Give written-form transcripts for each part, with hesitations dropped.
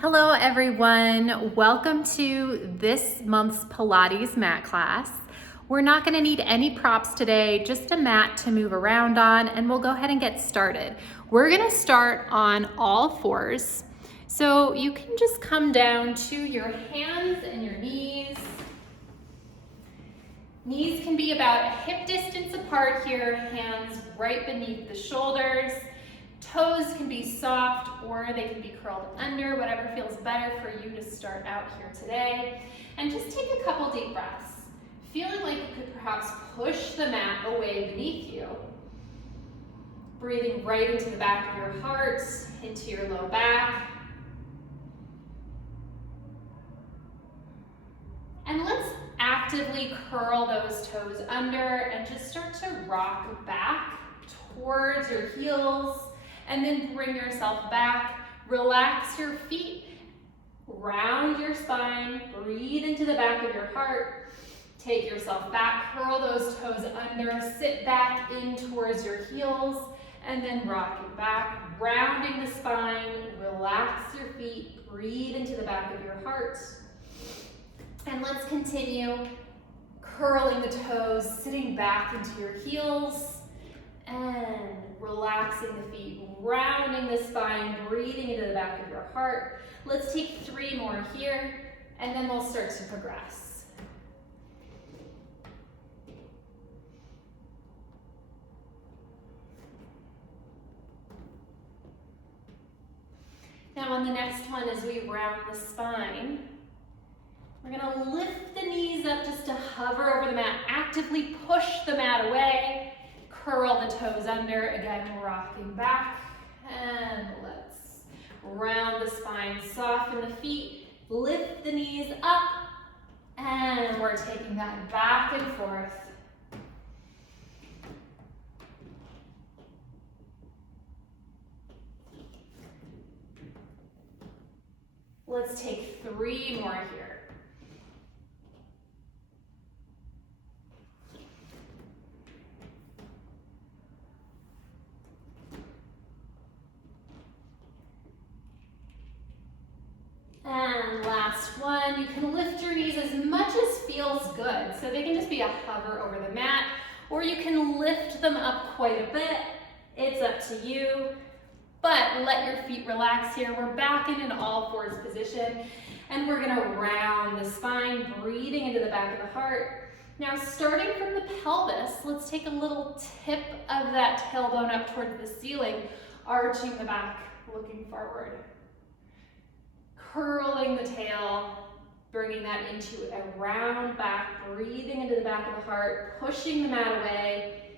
Hello everyone, welcome to this month's Pilates mat class. We're not going to need any props today, just a mat to move around on, and we'll go ahead and get started. We're going to start on all fours. So you can just come down to your hands and your knees. Knees can be about hip distance apart here, hands right beneath the shoulders. Toes can be soft or they can be curled under, whatever feels better for you to start out here today. And just take a couple deep breaths, feeling like you could perhaps push the mat away beneath you. Breathing right into the back of your heart, into your low back. And let's actively curl those toes under and just start to rock back towards your heels. And then bring yourself back, relax your feet, round your spine, breathe into the back of your heart, take yourself back, curl those toes under, sit back in towards your heels, and then rocking back, rounding the spine, relax your feet, breathe into the back of your heart. And let's continue curling the toes, sitting back into your heels, and relaxing the feet, rounding the spine, breathing into the back of your heart. Let's take 3 more here, and then we'll start to progress. Now on the next one, as we round the spine, we're gonna lift the knees up just to hover over the mat, actively push the mat away. Curl the toes under, again, rocking back, and let's round the spine, soften the feet, lift the knees up, and we're taking that back and forth. Let's take 3 more here. And last one, you can lift your knees as much as feels good. So they can just be a hover over the mat, or you can lift them up quite a bit. It's up to you, but let your feet relax here. We're back in an all fours position, and we're gonna round the spine, breathing into the back of the heart. Now, starting from the pelvis, let's take a little tip of that tailbone up towards the ceiling, arching the back, looking forward. Curling the tail, bringing that into a round back, breathing into the back of the heart, pushing the mat away,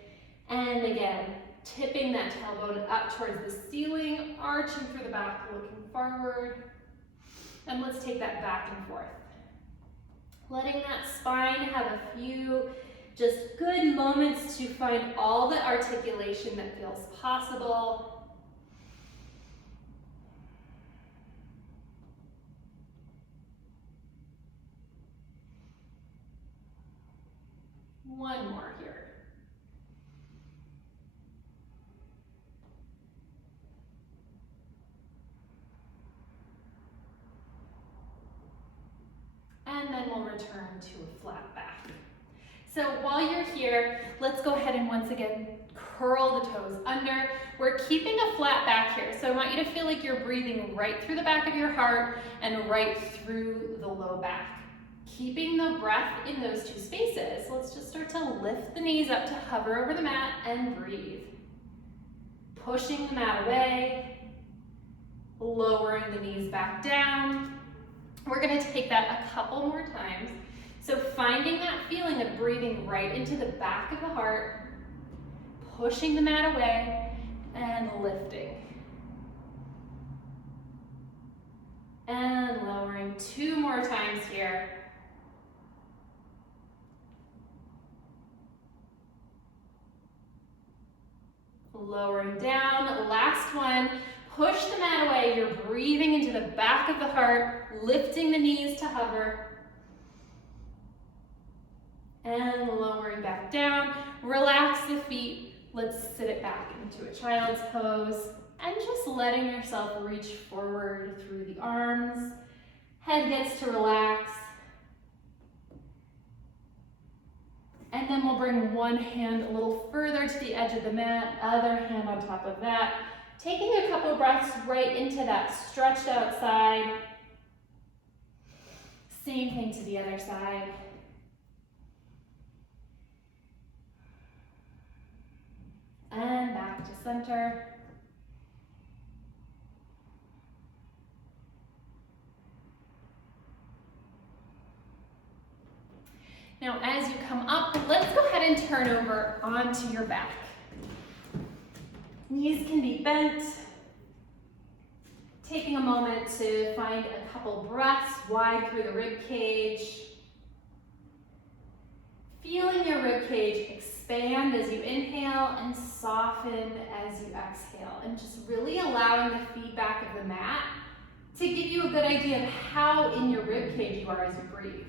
and again, tipping that tailbone up towards the ceiling, arching through the back, looking forward. And let's take that back and forth. Letting that spine have a few just good moments to find all the articulation that feels possible. One more here. And then we'll return to a flat back. So while you're here, let's go ahead and once again curl the toes under. We're keeping a flat back here, so I want you to feel like you're breathing right through the back of your heart and right through the low back. Keeping the breath in those 2 spaces, let's just start to lift the knees up to hover over the mat and breathe. Pushing the mat away, lowering the knees back down. We're gonna take that a couple more times. So finding that feeling of breathing right into the back of the heart, pushing the mat away, and lifting. And lowering 2 more times here. Lowering down, last one, push the mat away, you're breathing into the back of the heart, lifting the knees to hover, and lowering back down, relax the feet, let's sit it back into a child's pose, And just letting yourself reach forward through the arms. Head gets to relax. And then we'll bring one hand a little further to the edge of the mat, other hand on top of that. Taking a couple breaths right into that stretched out side. Same thing to the other side. And back to center. Now, as you come up, let's go ahead and turn over onto your back. Knees can be bent. Taking a moment to find a couple breaths wide through the rib cage. Feeling your rib cage expand as you inhale and soften as you exhale. And just really allowing the feedback of the mat to give you a good idea of how in your rib cage you are as you breathe.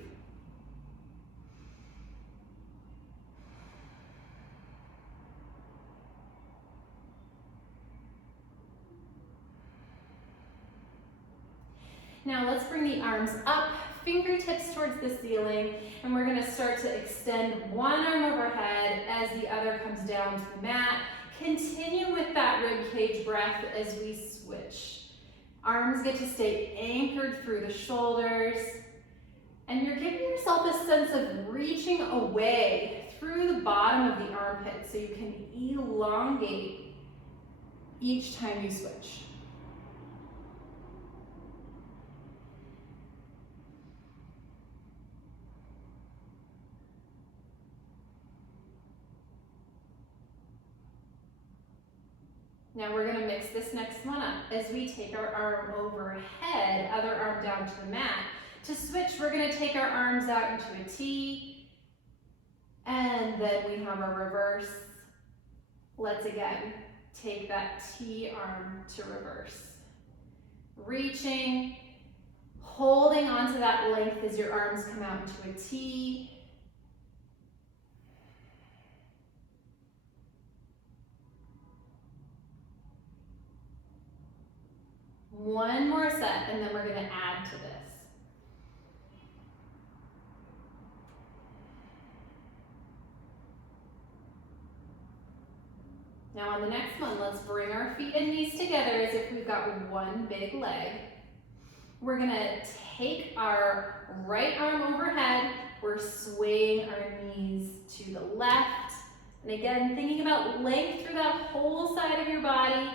Now let's bring the arms up, fingertips towards the ceiling, and we're gonna start to extend one arm overhead as the other comes down to the mat. Continue with that rib cage breath as we switch. Arms get to stay anchored through the shoulders, and you're giving yourself a sense of reaching away through the bottom of the armpit so you can elongate each time you switch. Now we're gonna mix this next one up as we take our arm overhead, other arm down to the mat. To switch, we're gonna take our arms out into a T, and then we have a reverse. Let's again take that T arm to reverse. Reaching, holding onto that length as your arms come out into a T. One more set, and then we're going to add to this. Now on the next one, let's bring our feet and knees together as if we've got one big leg. We're going to take our right arm overhead. We're swaying our knees to the left. And again, thinking about length through that whole side of your body.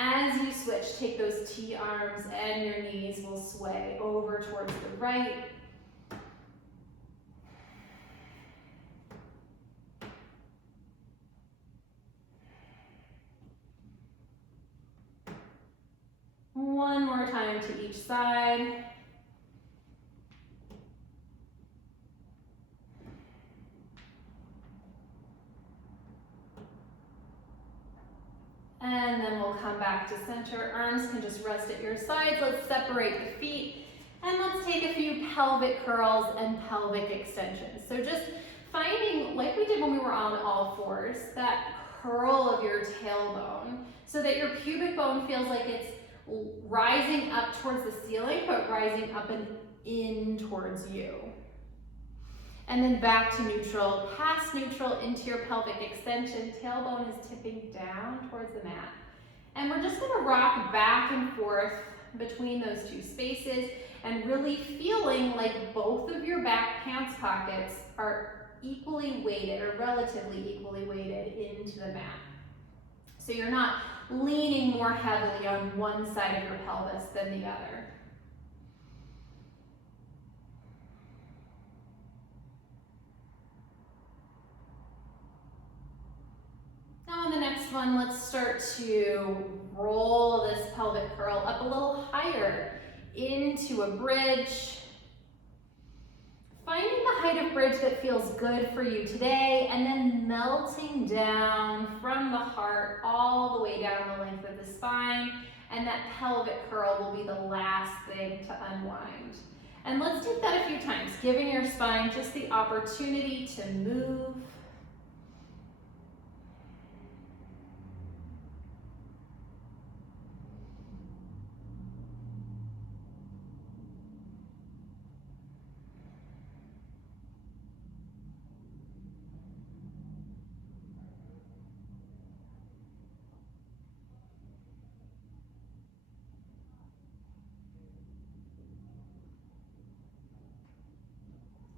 As you switch, take those T arms and your knees will sway over towards the right. One more time to each side. And then we'll come back to center. Arms can just rest at your sides. Let's separate the feet. And let's take a few pelvic curls and pelvic extensions. So just finding, like we did when we were on all fours, that curl of your tailbone so that your pubic bone feels like it's rising up towards the ceiling, but rising up and in towards you. And then back to neutral, past neutral into your pelvic extension. Tailbone is tipping down towards the mat. And we're just gonna rock back and forth between those two spaces and really feeling like both of your back pants pockets are equally weighted or relatively equally weighted into the mat. So you're not leaning more heavily on one side of your pelvis than the other. Now on the next one, let's start to roll this pelvic curl up a little higher into a bridge. Finding the height of bridge that feels good for you today, and then melting down from the heart all the way down the length of the spine, and that pelvic curl will be the last thing to unwind. And let's do that a few times, giving your spine just the opportunity to move.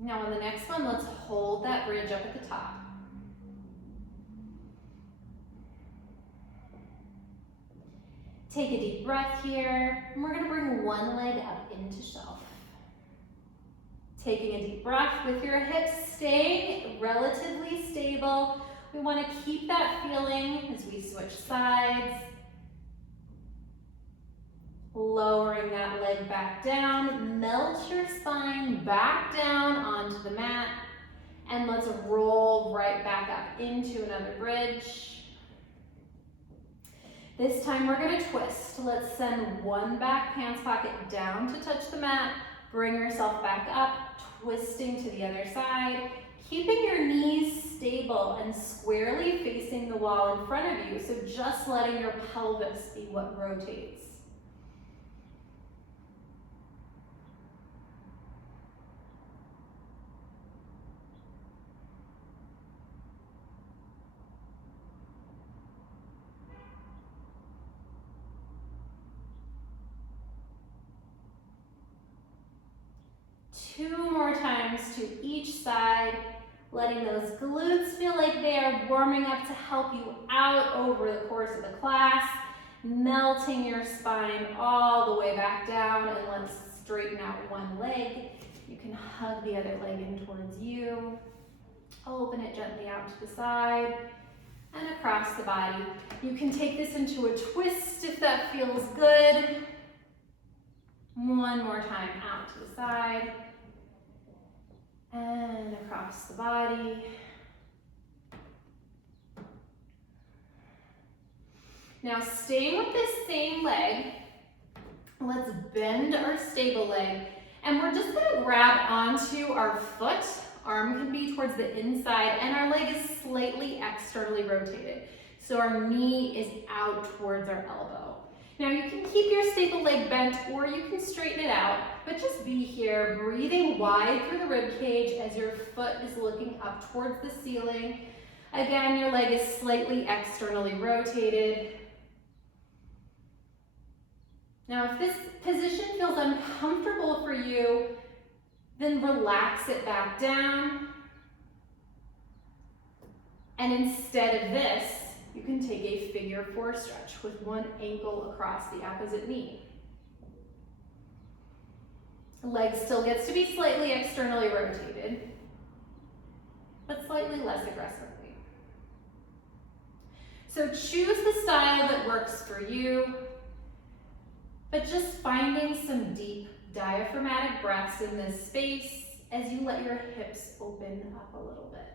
Now on the next one, let's hold that bridge up at the top. Take a deep breath here, and we're gonna bring one leg up into shelf. Taking a deep breath with your hips staying relatively stable. We wanna keep that feeling as we switch sides. Lowering that leg back down, melt your spine back down onto the mat, and let's roll right back up into another bridge. This time we're gonna twist. Let's send one back pants pocket down to touch the mat, bring yourself back up, twisting to the other side, keeping your knees stable and squarely facing the wall in front of you, so just letting your pelvis be what rotates. Two more times to each side, letting those glutes feel like they are warming up to help you out over the course of the class, melting your spine all the way back down, and let's straighten out one leg. You can hug the other leg in towards you, open it gently out to the side, and across the body. You can take this into a twist if that feels good. One more time out to the side. And across the body. Now staying with this same leg, let's bend our stable leg, and we're just gonna grab onto our foot. Arm can be towards the inside, and our leg is slightly externally rotated. So our knee is out towards our elbow. Now you can keep your stable leg bent, or you can straighten it out, but just be here, breathing wide through the rib cage as your foot is looking up towards the ceiling. Again, your leg is slightly externally rotated. Now if this position feels uncomfortable for you, then relax it back down. And instead of this, you can take a figure four stretch with one ankle across the opposite knee. The leg still gets to be slightly externally rotated, but slightly less aggressively. So choose the style that works for you, but just finding some deep diaphragmatic breaths in this space as you let your hips open up a little bit.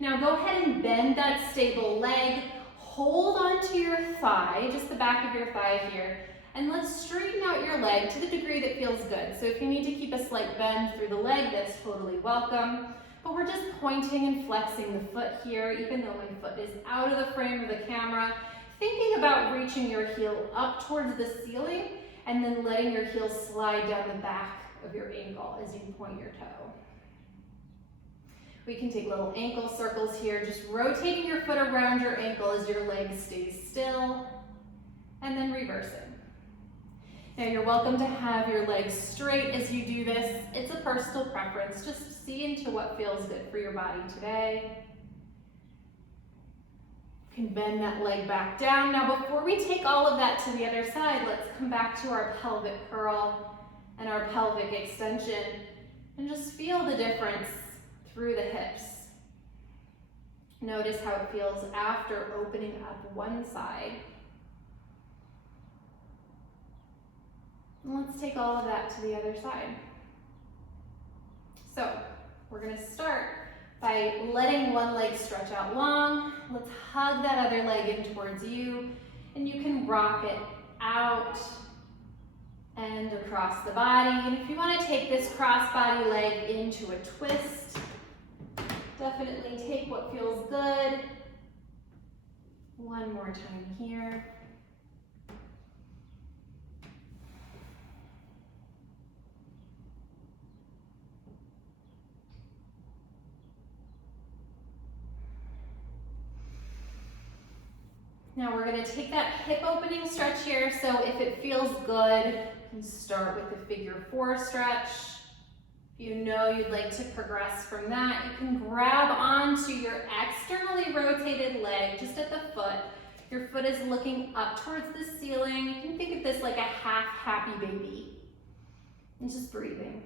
Now go ahead and bend that stable leg, hold onto your thigh, just the back of your thigh here, and let's straighten out your leg to the degree that feels good. So if you need to keep a slight bend through the leg, that's totally welcome. But we're just pointing and flexing the foot here, even though my foot is out of the frame of the camera, thinking about reaching your heel up towards the ceiling and then letting your heel slide down the back of your ankle as you point your toe. We can take little ankle circles here, just rotating your foot around your ankle as your leg stays still, and then reversing. Now you're welcome to have your legs straight as you do this. It's a personal preference. Just see into what feels good for your body today. You can bend that leg back down. Now before we take all of that to the other side, let's come back to our pelvic curl and our pelvic extension, and just feel the difference through the hips. Notice how it feels after opening up one side. And let's take all of that to the other side. So we're gonna start by letting one leg stretch out long. Let's hug that other leg in towards you, and you can rock it out and across the body. And if you wanna take this cross-body leg into a twist, definitely take what feels good. One more time here. Now we're gonna take that hip opening stretch here. So if it feels good, you can start with the figure 4 stretch. If you know you'd like to progress from that, you can grab onto your externally rotated leg just at the foot. Your foot is looking up towards the ceiling. You can think of this like a half happy baby. And just breathing.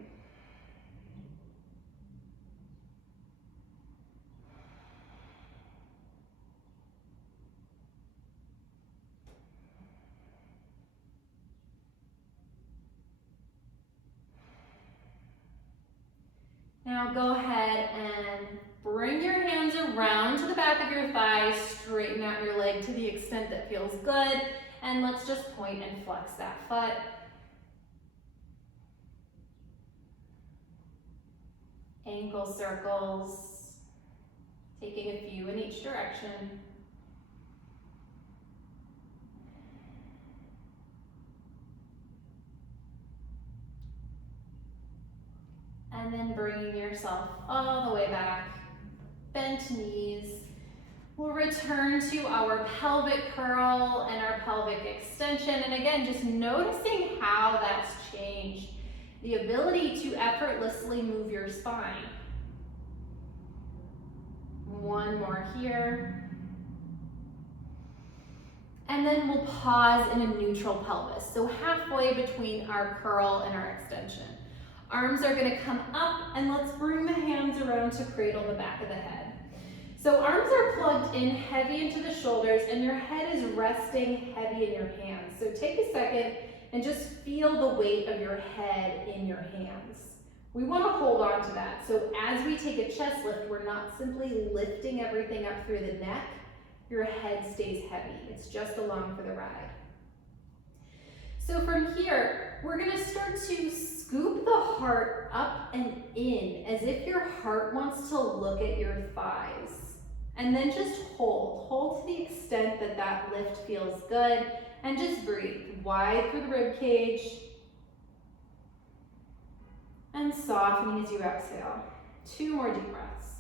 Now go ahead and bring your hands around to the back of your thighs, straighten out your leg to the extent that feels good, and let's just point and flex that foot. Ankle circles, taking a few in each direction. And then bringing yourself all the way back, bent knees. We'll return to our pelvic curl and our pelvic extension. And again, just noticing how that's changed. The ability to effortlessly move your spine. One more here. And then we'll pause in a neutral pelvis. So halfway between our curl and our extension. Arms are gonna come up, and let's bring the hands around to cradle the back of the head. So arms are plugged in heavy into the shoulders, and your head is resting heavy in your hands. So take a second and just feel the weight of your head in your hands. We wanna hold on to that. So as we take a chest lift, we're not simply lifting everything up through the neck. Your head stays heavy. It's just along for the ride. So from here, we're gonna start to scoop the heart up and in as if your heart wants to look at your thighs. And then just hold. Hold to the extent that that lift feels good. And just breathe. Wide through the rib cage. And softening as you exhale. 2 more deep breaths.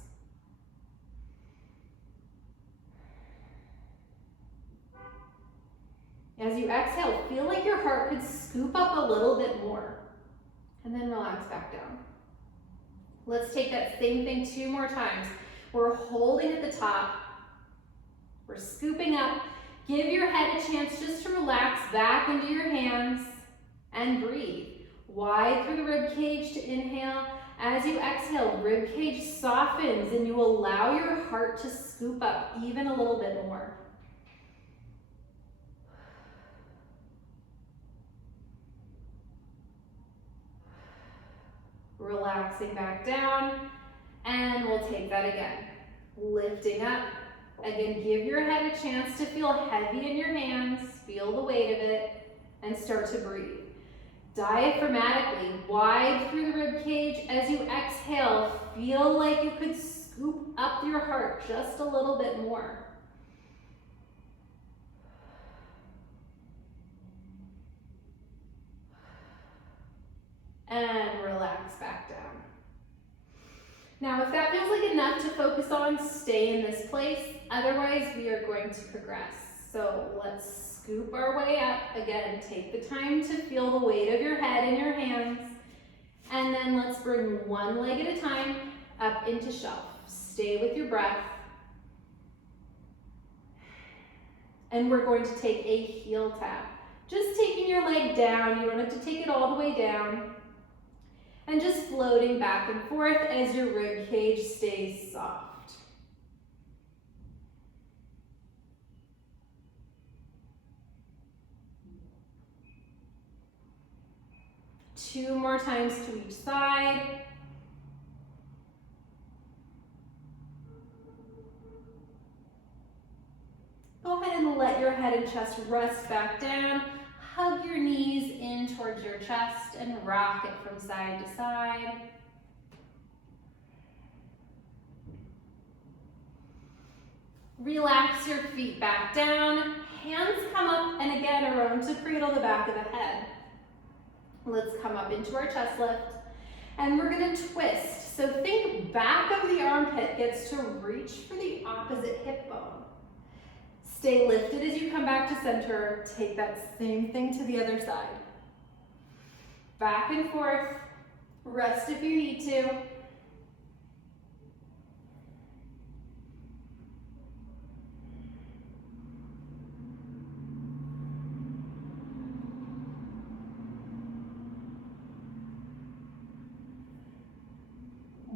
As you exhale, feel like your heart could scoop up a little bit more. And then relax back down. Let's take that same thing 2 more times. We're holding at the top. We're scooping up. Give your head a chance just to relax back into your hands and breathe. Wide through the rib cage to inhale. As you exhale, rib cage softens and you allow your heart to scoop up even a little bit more. Relaxing back down, and we'll take that again. Lifting up. Again, give your head a chance to feel heavy in your hands, feel the weight of it, and start to breathe. Diaphragmatically, wide through the rib cage. As you exhale, feel like you could scoop up your heart just a little bit more. And relax back down. Now, if that feels like enough to focus on, stay in this place. Otherwise, we are going to progress. So let's scoop our way up. Again, take the time to feel the weight of your head in your hands. And then let's bring one leg at a time up into shelf. Stay with your breath. And we're going to take a heel tap. Just taking your leg down. You don't have to take it all the way down. And just floating back and forth as your rib cage stays soft. Two more times to each side. Go ahead and let your head and chest rest back down. Hug your knees in towards your chest and rock it from side to side. Relax your feet back down. Hands come up and again around to cradle the back of the head. Let's come up into our chest lift and we're gonna twist. So think back of the armpit gets to reach for the opposite hip bone. Stay lifted as you come back to center. Take that same thing to the other side. Back and forth. Rest if you need to.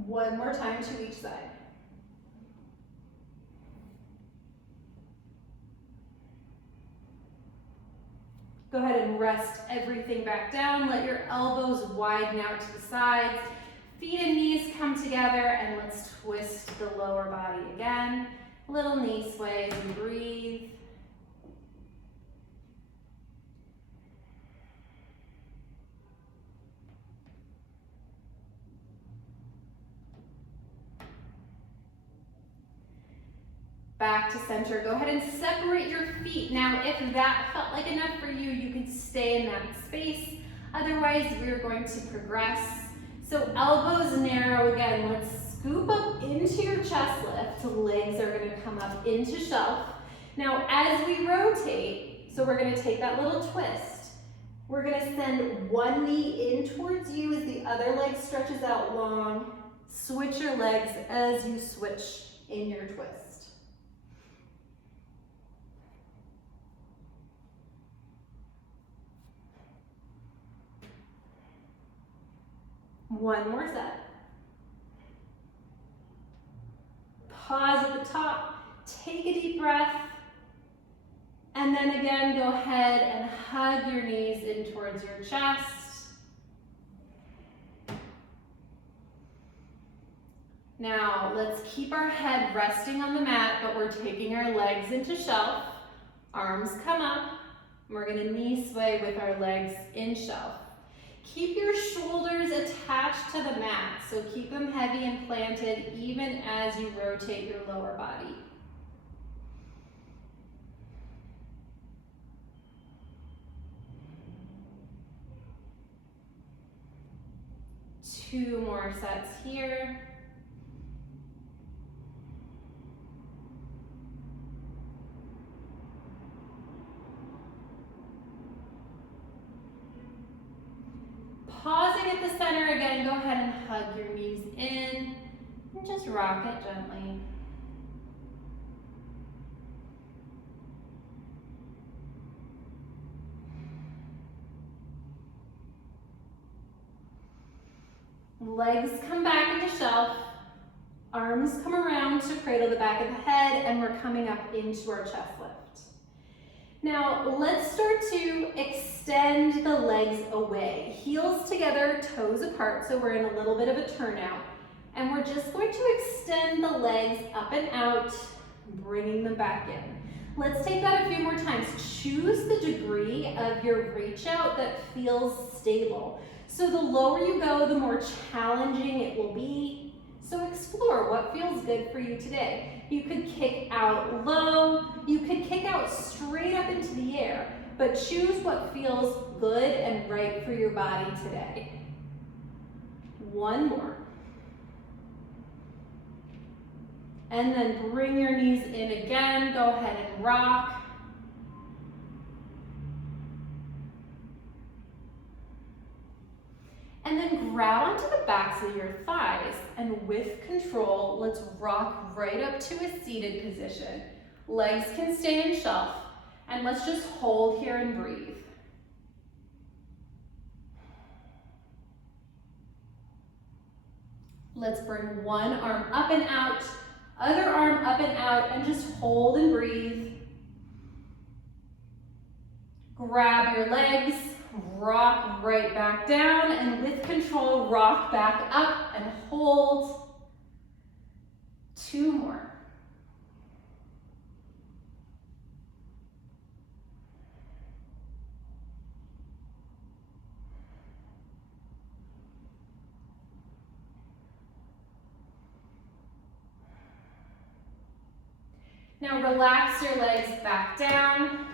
One more time to each side. Go ahead and rest everything back down. Let your elbows widen out to the sides. Feet and knees come together, and let's twist the lower body again. Little knee sways and breathe. Back to center. Go ahead and separate your feet. Now, if that felt like enough for you, you can stay in that space. Otherwise, we're going to progress. So elbows narrow again. Let's scoop up into your chest lift. Legs are going to come up into shelf. Now, as we rotate, so we're going to take that little twist. We're going to send one knee in towards you as the other leg stretches out long. Switch your legs as you switch in your twist. One more set. Pause at the top, take a deep breath, and then again go ahead and hug your knees in towards your chest. Now let's keep our head resting on the mat, but we're taking our legs into shelf. Arms come up, and we're gonna knee sway with our legs in shelf. Keep your shoulders attached to the mat, so keep them heavy and planted even as you rotate your lower body. Two more sets here. Pausing at the center again, go ahead and hug your knees in and just rock it gently. Legs come back into shelf, arms come around to cradle the back of the head, and we're coming up into our chest lift. Now, let's start to extend the legs away. Heels together, toes apart, so we're in a little bit of a turnout. And we're just going to extend the legs up and out, bringing them back in. Let's take that a few more times. Choose the degree of your reach out that feels stable. So the lower you go, the more challenging it will be. So explore what feels good for you today. You could kick out low, you could kick out straight up into the air, but choose what feels good and right for your body today. One more. And then bring your knees in again, go ahead and rock. And then grab onto the backs of your thighs, and with control, let's rock right up to a seated position. Legs can stay in shelf, and let's just hold here and breathe. Let's bring one arm up and out, other arm up and out, and just hold and breathe. Grab your legs, rock right back down, and with control, rock back up and hold. Two more. Now relax your legs back down.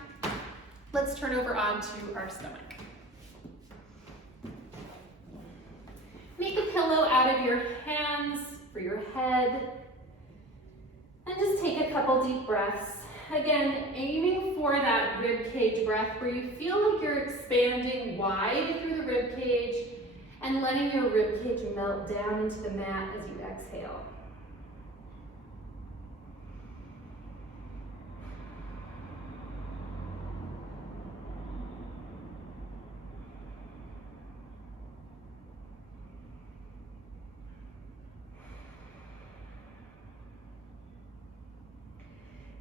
Let's turn over onto our stomach. Make a pillow out of your hands for your head. And just take a couple deep breaths Again, aiming for that rib cage breath where you feel like you're expanding wide through the rib cage and letting your rib cage melt down into the mat as you exhale.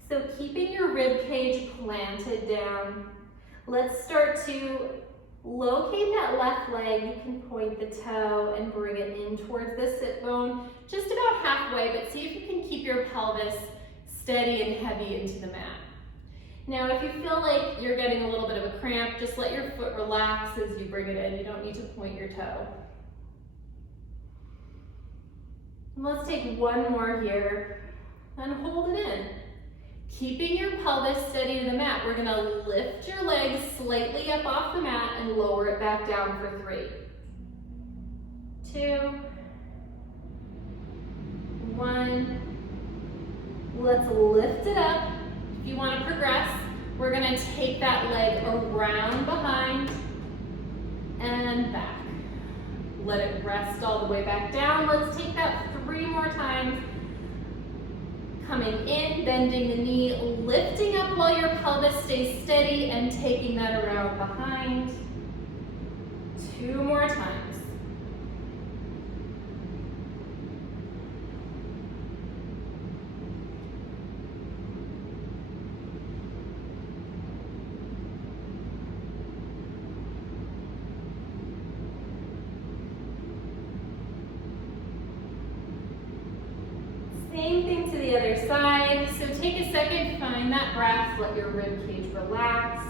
So keeping your rib cage planted down, let's start to locate that left leg. You can point the toe and bring it in towards the sit bone, just about halfway, but see if you can keep your pelvis steady and heavy into the mat. Now, if you feel like you're getting a little bit of a cramp, just let your foot relax as you bring it in. You don't need to point your toe. And let's take one more here and hold it in. Keeping your pelvis steady to the mat, we're gonna lift your legs slightly up off the mat and lower it back down for 3, 2, 1. Let's lift it up. If you wanna progress, we're gonna take that leg around behind and back. Let it rest all the way back down. Let's take that 3 more times. Coming in, bending the knee, lifting up while your pelvis stays steady and taking that around behind. 2 more times. Same thing to the other side. So take a second, find that breath, let your rib cage relax.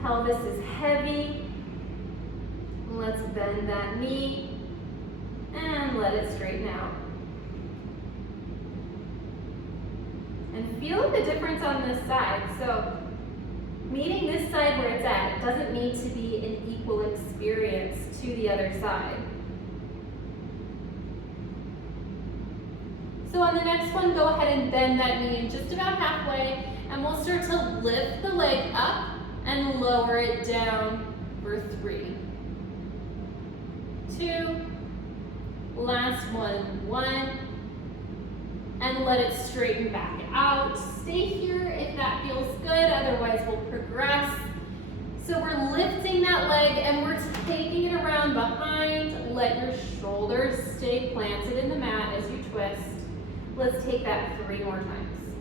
Pelvis is heavy. Let's bend that knee and let it straighten out. And feel the difference on this side. So meeting this side where it's at, it doesn't need to be an equal experience to the other side. So on the next one, go ahead and bend that knee just about halfway, and we'll start to lift the leg up and lower it down for 3, 2, last one, 1, and let it straighten back out. Stay here if that feels good, otherwise we'll progress. So we're lifting that leg and we're taking it around behind. Let your shoulders stay planted in the mat as you twist. Let's take that 3 more times.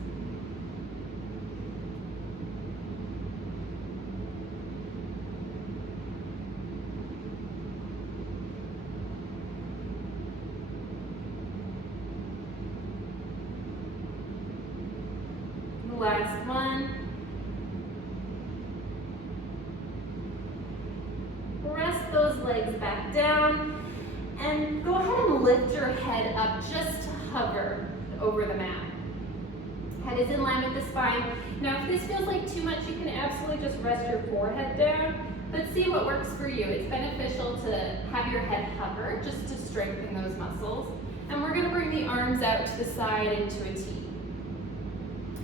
The last one. Press those legs back down and go ahead and lift your head up just to hover over the mat. Head is in line with the spine. Now if this feels like too much, you can absolutely just rest your forehead down, but see what works for you. It's beneficial to have your head hover just to strengthen those muscles. And we're gonna bring the arms out to the side into a T.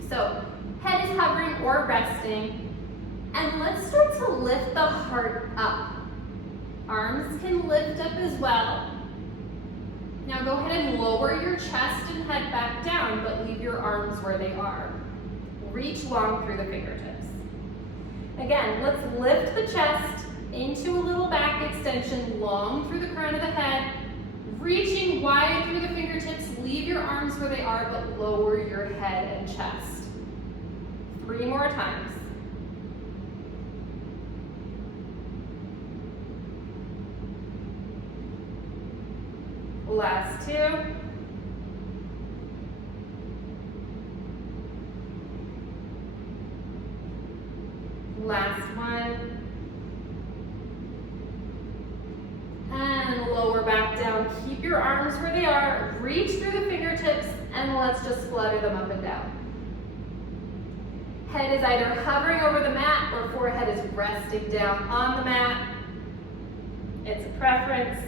So head is hovering or resting, and let's start to lift the heart up. Arms can lift up as well. Now go ahead and lower your chest and head back down, but leave your arms where they are. Reach long through the fingertips. Again, let's lift the chest into a little back extension, long through the crown of the head. Reaching wide through the fingertips, leave your arms where they are, but lower your head and chest. 3 more times. Last 2. Last 1. And lower back down. Keep your arms where they are. Reach through the fingertips and let's just flutter them up and down. Head is either hovering over the mat or forehead is resting down on the mat. It's a preference.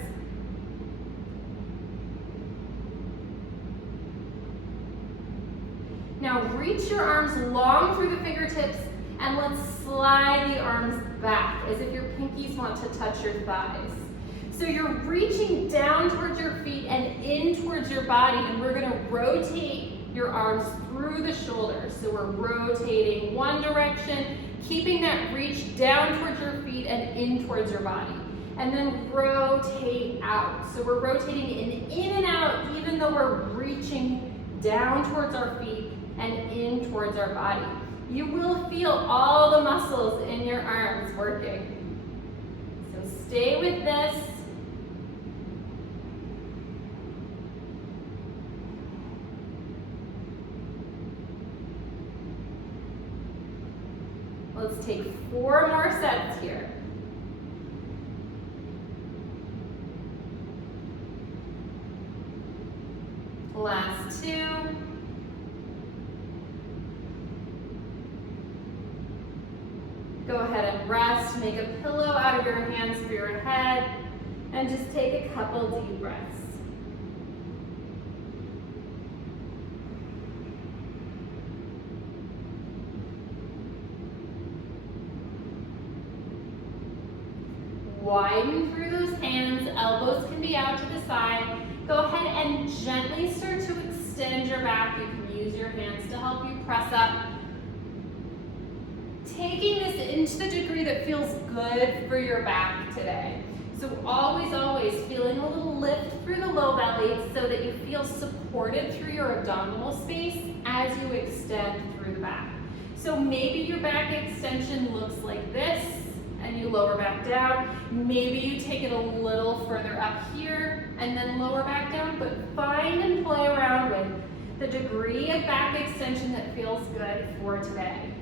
Now reach your arms long through the fingertips and let's slide the arms back as if your pinkies want to touch your thighs. So you're reaching down towards your feet and in towards your body, and we're gonna rotate your arms through the shoulders. So we're rotating one direction, keeping that reach down towards your feet and in towards your body. And then rotate out. So we're rotating in and out, even though we're reaching down towards our feet and in towards our body. You will feel all the muscles in your arms working. So stay with this. Let's take 4 more sets here. Last 2. Go ahead and rest. Make a pillow out of your hands for your head and just take a couple deep breaths. Widen through those hands, elbows can be out to the side. Go ahead and gently start to extend your back. You can use your hands to help you press up. Taking this into the degree that feels good for your back today. So always, always feeling a little lift through the low belly so that you feel supported through your abdominal space as you extend through the back. So maybe your back extension looks like this, and you lower back down. Maybe you take it a little further up here and then lower back down, but find and play around with the degree of back extension that feels good for today.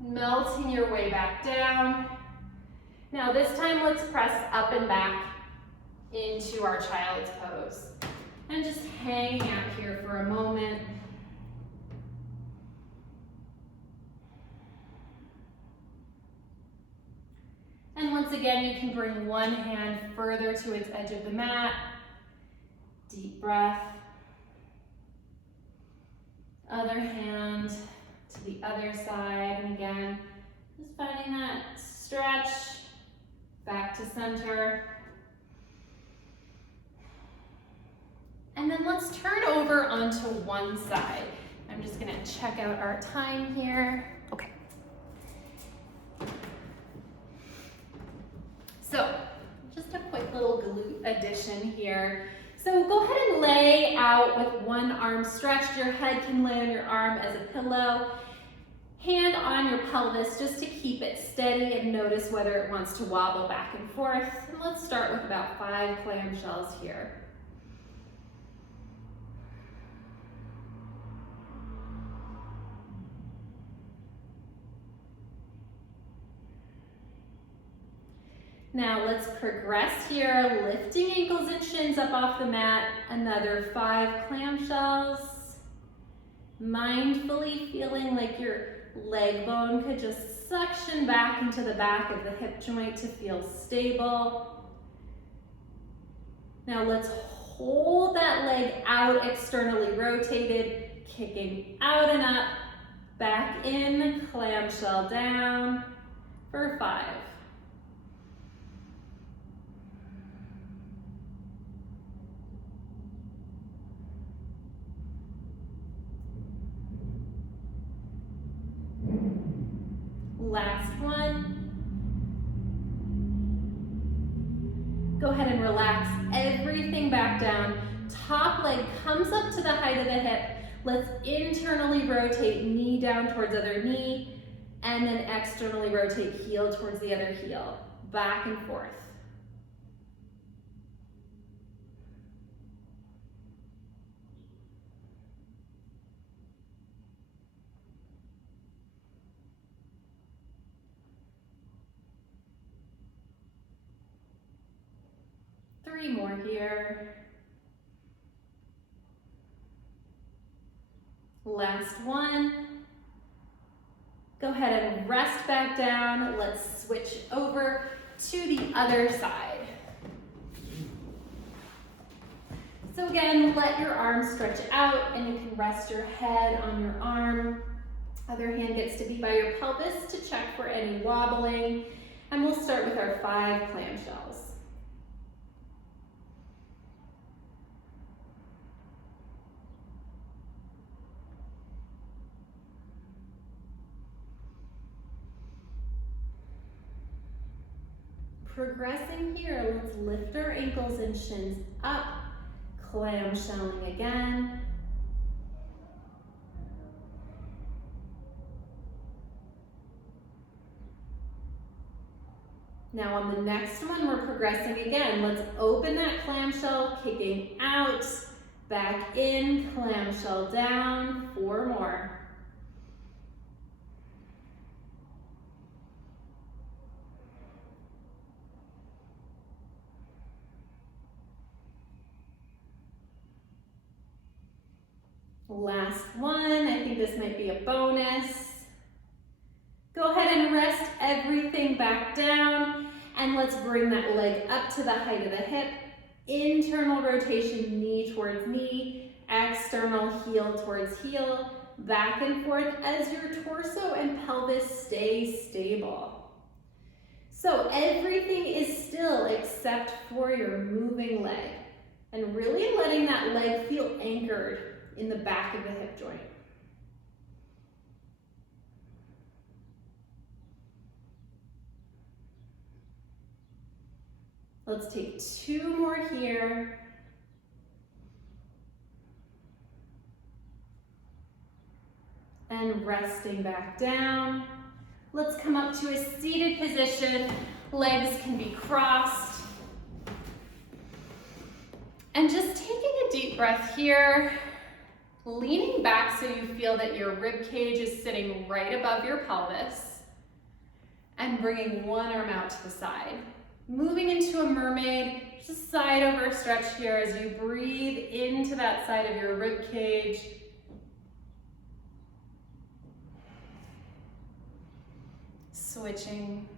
Melting your way back down. Now this time let's press up and back into our child's pose. And just hanging out here for a moment. And once again, you can bring one hand further to its edge of the mat. Deep breath. Other hand to the other side. And again, just finding that stretch back to center. And then let's turn over onto one side. I'm just gonna check out our time here. Okay. So, just a quick little glute addition here. So go ahead and lay out with one arm stretched. Your head can lay on your arm as a pillow. Hand on your pelvis just to keep it steady and notice whether it wants to wobble back and forth. And let's start with about 5 clamshells here. Now let's progress here, lifting ankles and shins up off the mat. Another 5 clamshells. Mindfully feeling like your leg bone could just suction back into the back of the hip joint to feel stable. Now let's hold that leg out, externally rotated, kicking out and up, back in, clamshell down for 5. Last one. Go ahead and relax everything back down. Top leg comes up to the height of the hip. Let's internally rotate knee down towards other knee, and then externally rotate heel towards the other heel. Back and forth. Three more here. Last one. Go ahead and rest back down. Let's switch over to the other side. So again, let your arms stretch out and you can rest your head on your arm. Other hand gets to be by your pelvis to check for any wobbling. And we'll start with our 5 clamshells. Progressing here, let's lift our ankles and shins up, clamshelling again. Now on the next one, we're progressing again. Let's open that clamshell, kicking out, back in, clamshell down, 4 more. Last one, I think this might be a bonus. Go ahead and rest everything back down, and let's bring that leg up to the height of the hip. Internal rotation, knee towards knee, external heel towards heel, back and forth as your torso and pelvis stay stable. So everything is still except for your moving leg, and really letting that leg feel anchored in the back of the hip joint. Let's take 2 more here. And resting back down. Let's come up to a seated position. Legs can be crossed. And just taking a deep breath here, leaning back so you feel that your rib cage is sitting right above your pelvis, and bringing one arm out to the side. Moving into a mermaid, just side over stretch here as you breathe into that side of your rib cage. Switching.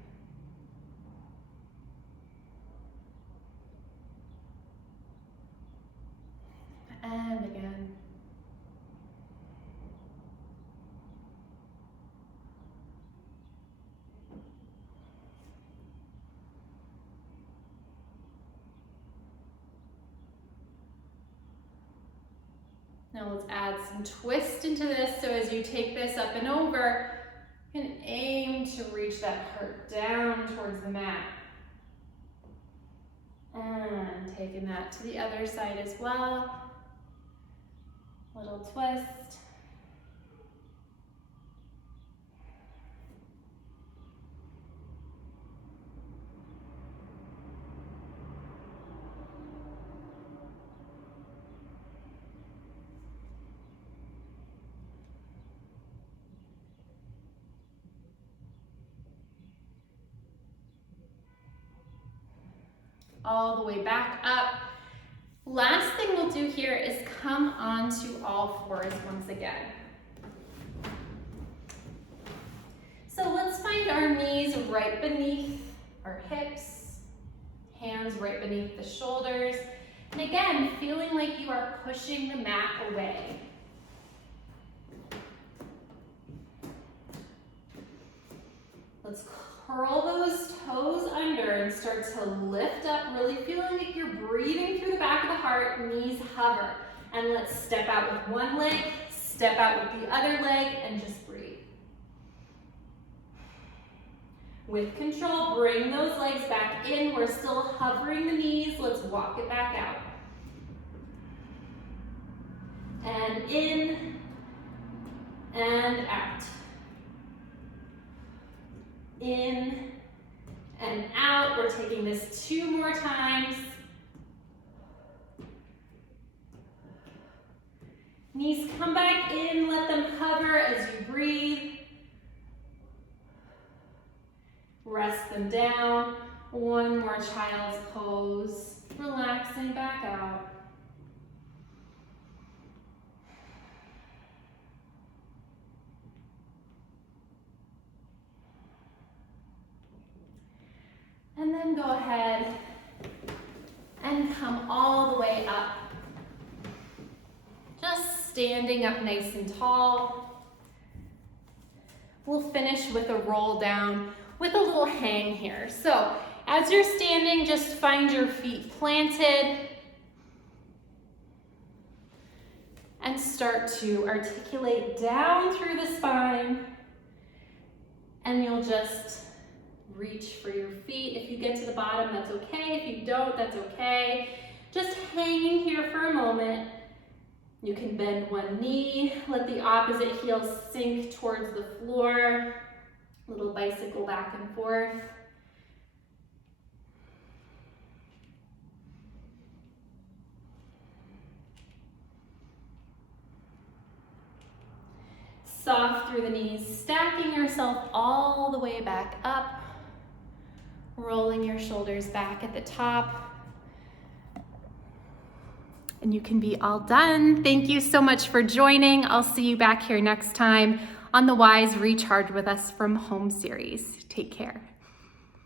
And again. Now let's add some twist into this. So as you take this up and over, you can aim to reach that heart down towards the mat. And taking that to the other side as well. Little twist. All the way back up. Last thing we'll do here is come onto all 4s once again. So let's find our knees right beneath our hips, hands right beneath the shoulders, and again, feeling like you are pushing the mat away. Let's curl those toes under and start to lift up, really feeling like you're breathing through the back of the heart, knees hover. And let's step out with one leg, step out with the other leg, and just breathe. With control, bring those legs back in. We're still hovering the knees. Let's walk it back out. And in, and out. In and out. We're taking this 2 more times. Knees come back in, let them hover as you breathe. Rest them down. One more child's pose. Relaxing back out. And then go ahead and come all the way up standing up nice and tall. We'll finish with a roll down with a little hang here. So as you're standing, just find your feet planted and start to articulate down through the spine. And you'll just reach for your feet. If you get to the bottom, that's okay. If you don't, that's okay. Just hanging here for a moment. You can bend one knee, let the opposite heel sink towards the floor. Little bicycle back and forth. Soft through the knees, stacking yourself all the way back up, rolling your shoulders back at the top. And you can be all done. Thank you so much for joining. I'll see you back here next time on the Wise Recharge with Us from Home series. Take care.